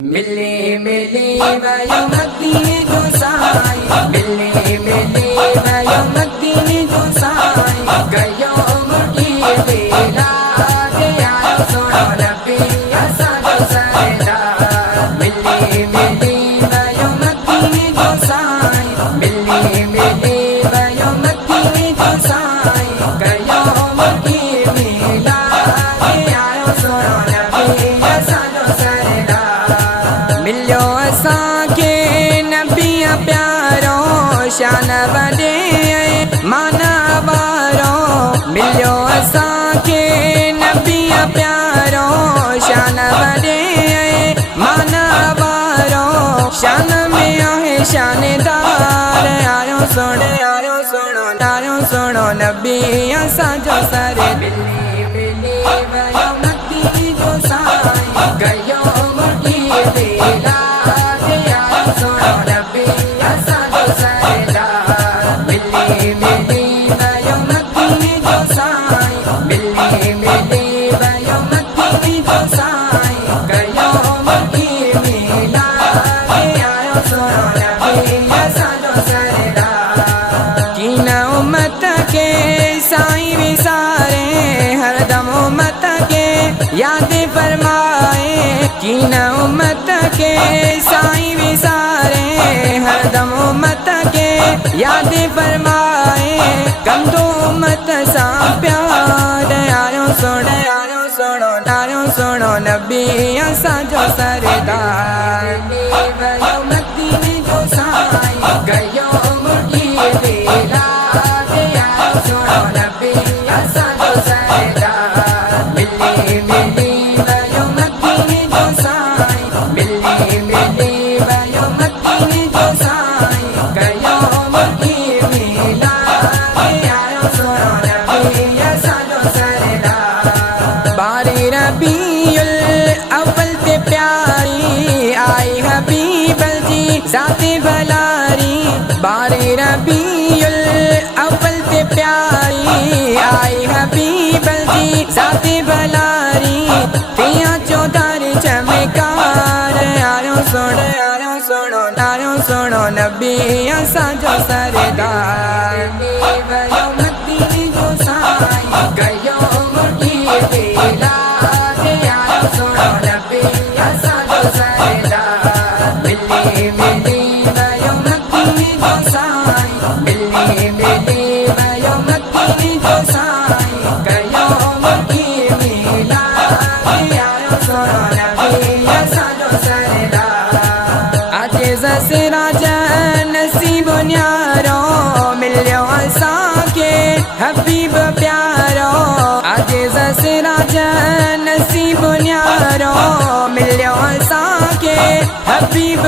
मिली मिली वयो मदीने जो साई, मिली मिली वयो मदीने जो साई, गयो मुड़ी बेला दे आयो सोनो नबी असा जो सरदार। मिली मिली वयो मदीने जो साई, मिली मिली वयो मदीने जो साई, गयो मुड़ी बेला दे आयो सोनो नबी असा जो सरदार। मिलियो असांखे नबिया प्यारो शान वॾे माना वारो, मिलियो असांखे नबिया प्यारो शान वॾे माना वारो, शान में आहे शानदार आयो सोणे आयो सोणो नबी असांजो सरे। मिली मिली वयो मदीने जो साई, गयो मुड़ी बेला दे आयो सोनो नबी असांजो सरदार। मिली मिली वयो मदीने जो साई, मिली मिली वयो मदीने जो साई, गयो मुड़ी बेला दे आयो सोनो नबी असांजो सरदार। कीन उम्मत के साईं विसारे हरदम उम्मत के याद फरमाए, कीन उम्मत के साईं विसारे हरदम उम्मत के याद फरमाए, कंदो उम्मत सा प्यार आयो सोनो नबी असांजो सरदार। वयो मदीने जो साई, गयो मुड़ी बेला दे आयो सोनो नबी असांजो सरदार। मिली मिली वयो मदीने जो साई, मिली मिली वयो मदीने जो साई, गयो मुड़ी बेला दे आयो सोनो नबी असांजो सरदार। बारी रबीउल अव्वल ते प्यारी आई हबीबल जी ज़ाते भलारी, बारी रबीउल अव्वल ते प्यारी आई हबीबल जी ज़ाते भलारी, तिया चौधार चमकार आयो सोनो नबी असांजो सरदार। वयो मदीने जो साई, गयो मुड़ी बेला दे आयो सोनो नबी असांजो सरदार। मिली मिली वयो मदीने जो साई, मिली मिली वयो मदीने जो साई, गयो मुड़ी बेला दे आयो सोनो नबी असांजो सरदार। आजिज़ सिराज नसीब न्यारो मिलियो असांखे हबीब प्यारो, आजिज़ सिराज नसीब न्यारो मिलियो असांखे हबीब